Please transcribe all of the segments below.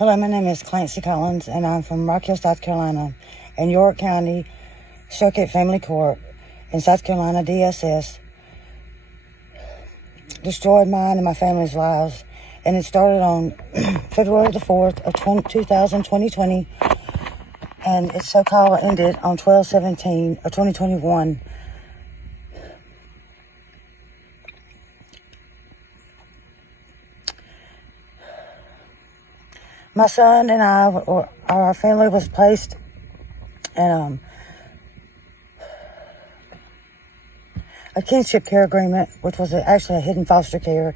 Hello, my name is Clancy Collins, and I'm from Rock Hill, South Carolina, and York County Circuit Family Court in South Carolina, DSS, destroyed mine and my family's lives. And it started on February the 4th of 2020, and it so-called ended on 12/17 of 2021. My son and our family was placed in a kinship care agreement, which was actually a hidden foster care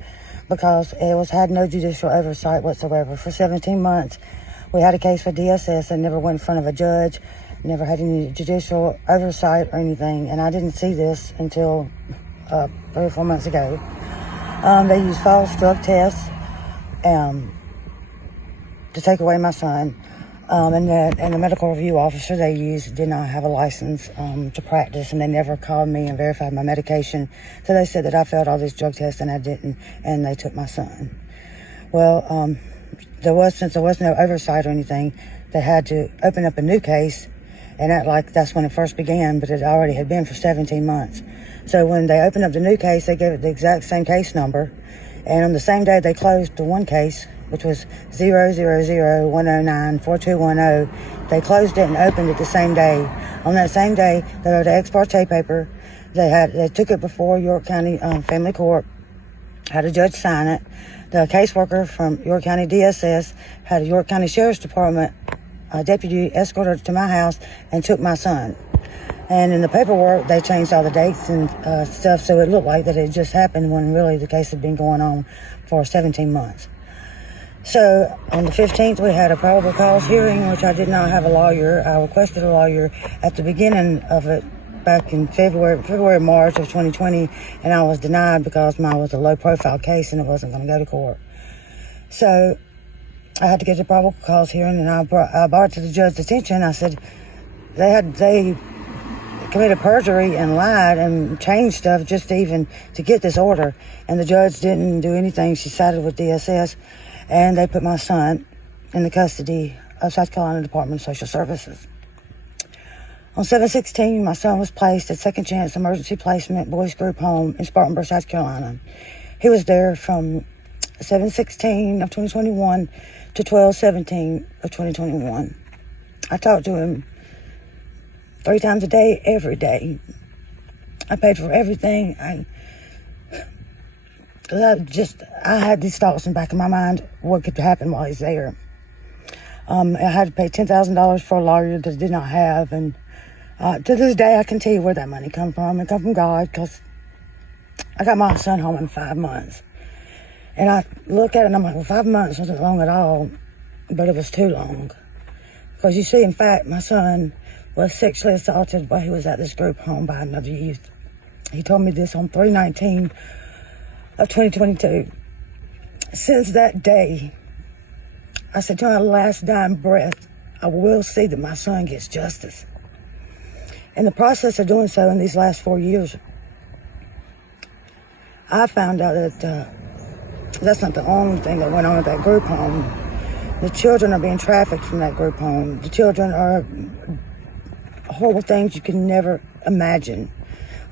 because it had no judicial oversight whatsoever. For 17 months, we had a case with DSS and never went in front of a judge, never had any judicial oversight or anything, and I didn't see this until 3 or 4 months ago. They used false drug tests to take away my son, and the medical review officer they used did not have a license to practice, and they never called me and verified my medication. So they said that I failed all these drug tests and I didn't, and they took my son. Well, since there was no oversight or anything, they had to open up a new case, and that's when it first began, but it already had been for 17 months. So when they opened up the new case, they gave it the exact same case number, and on the same day they closed the one case, which was 000-109-4210. They closed it and opened it the same day. On that same day, they wrote an ex parte paper. They took it before York County Family Court, had a judge sign it. The caseworker from York County DSS had a York County Sheriff's Department deputy escort her to my house and took my son. And in the paperwork, they changed all the dates and stuff, so it looked like that it just happened when really the case had been going on for 17 months. So on the 15th, we had a probable cause hearing, which I did not have a lawyer. I requested a lawyer at the beginning of it back in March of 2020, and I was denied because mine was a low-profile case and it wasn't going to go to court. So I had to get the probable cause hearing, and I brought it to the judge's attention. I said they committed perjury and lied and changed stuff just to get this order, and the judge didn't do anything. She sided with DSS. And they put my son in the custody of South Carolina Department of Social Services. On 7/16, my son was placed at Second Chance Emergency Placement Boys Group Home in Spartanburg, South Carolina. He was there from 7/16 of 2021 to 12/17 of 2021. I talked to him 3 times a day, every day. I paid for everything. I had these thoughts in the back of my mind, what could happen while he's there. I had to pay $10,000 for a lawyer that I did not have, and to this day, I can tell you where that money come from. It come from God, because I got my son home in 5 months. And I look at it and I'm like, well, 5 months wasn't long at all, but it was too long. Because you see, in fact, my son was sexually assaulted while he was at this group home by another youth. He told me this on 3/19 of 2022. Since that day, I said, to my last dying breath, I will see that my son gets justice. In the process of doing so in these last 4 years, I found out that that's not the only thing that went on at that group home. The children are being trafficked from that group home. The children are horrible things you can never imagine.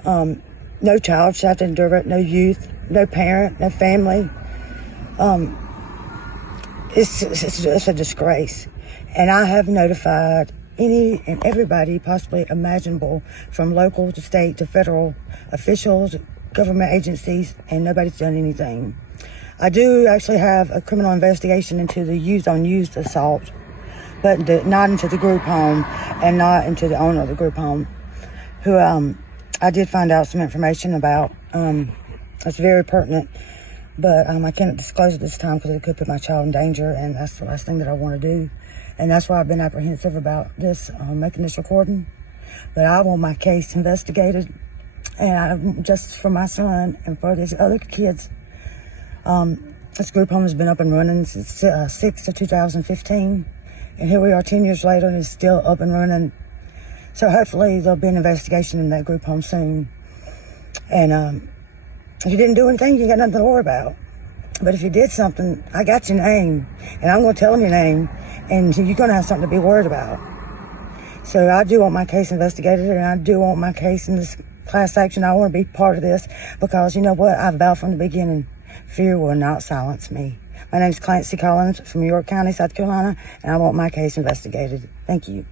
No child should have to endure it, no youth, no parent, no family. It's a disgrace. And I have notified any and everybody possibly imaginable, from local to state to federal officials, government agencies, and nobody's done anything. I do actually have a criminal investigation into the youth-on-youth assault, but not into the group home and not into the owner of the group home, who I did find out some information about. It's very pertinent, but I cannot disclose it this time because it could put my child in danger, and that's the last thing that I want to do. And that's why I've been apprehensive about this, making this recording. But I want my case investigated, and just for my son and for these other kids. This group home has been up and running since 6 of 2015, and here we are 10 years later, and it's still up and running. So hopefully there'll be an investigation in that group home soon. And if you didn't do anything, you got nothing to worry about. But if you did something, I got your name, and I'm going to tell them your name, and you're going to have something to be worried about. So I do want my case investigated, and I do want my case in this class action. I want to be part of this because, you know what, I've vowed from the beginning, fear will not silence me. My name's Clancy Collins from York County, South Carolina, and I want my case investigated. Thank you.